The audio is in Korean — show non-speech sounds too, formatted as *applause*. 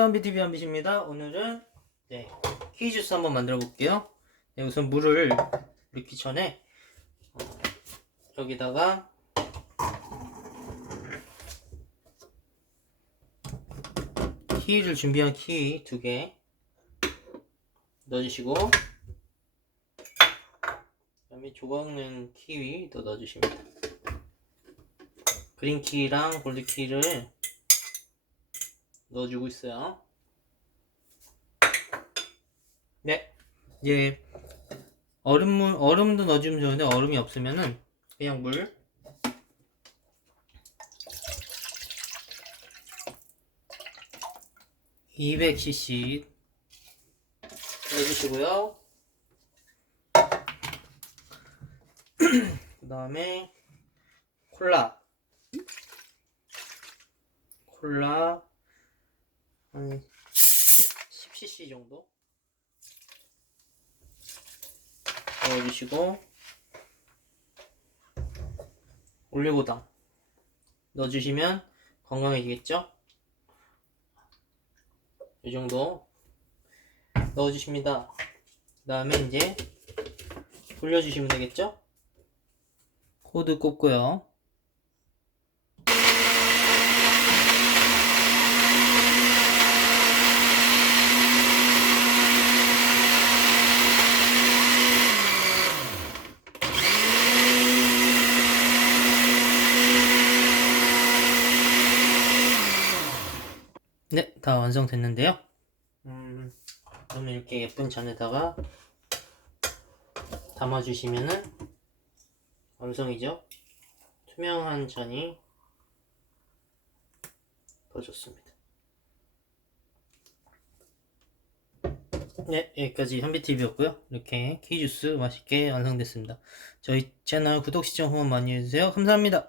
한비TV 한빛입니다. 오늘은 네, 키주스 한번 만들어 볼게요. 네, 우선 물을 넣기 전에 어, 여기다가 키위를 준비한 키위 두 개 넣어주시고 그다음에 조각낸 키위 또 넣어주십니다. 그린 키위랑 골드 키위를 넣어주고 있어요. 네, 이제 얼음물 얼음도 넣어주면 좋은데 얼음이 없으면은 그냥 물. (200cc) 넣어주시고요. *clears throat* 그 다음에 콜라. 콜라 한 10cc 정도 넣어주시고 올리고당 넣어주시면 건강해지겠죠? 이 정도 넣어주십니다. 그 다음에 이제 돌려주시면 되겠죠? 코드 꽂고요. 네, 다 완성됐는데요. 음, 그러면 이렇게 예쁜 잔에다가 담아주시면은 완성이죠. 투명한 잔이 더 좋습니다. 네, 여기까지 현비TV였고요. 이렇게 키주스 맛있게 완성됐습니다. 저희 채널 구독, 시청, 후원 많이 해주세요. 감사합니다.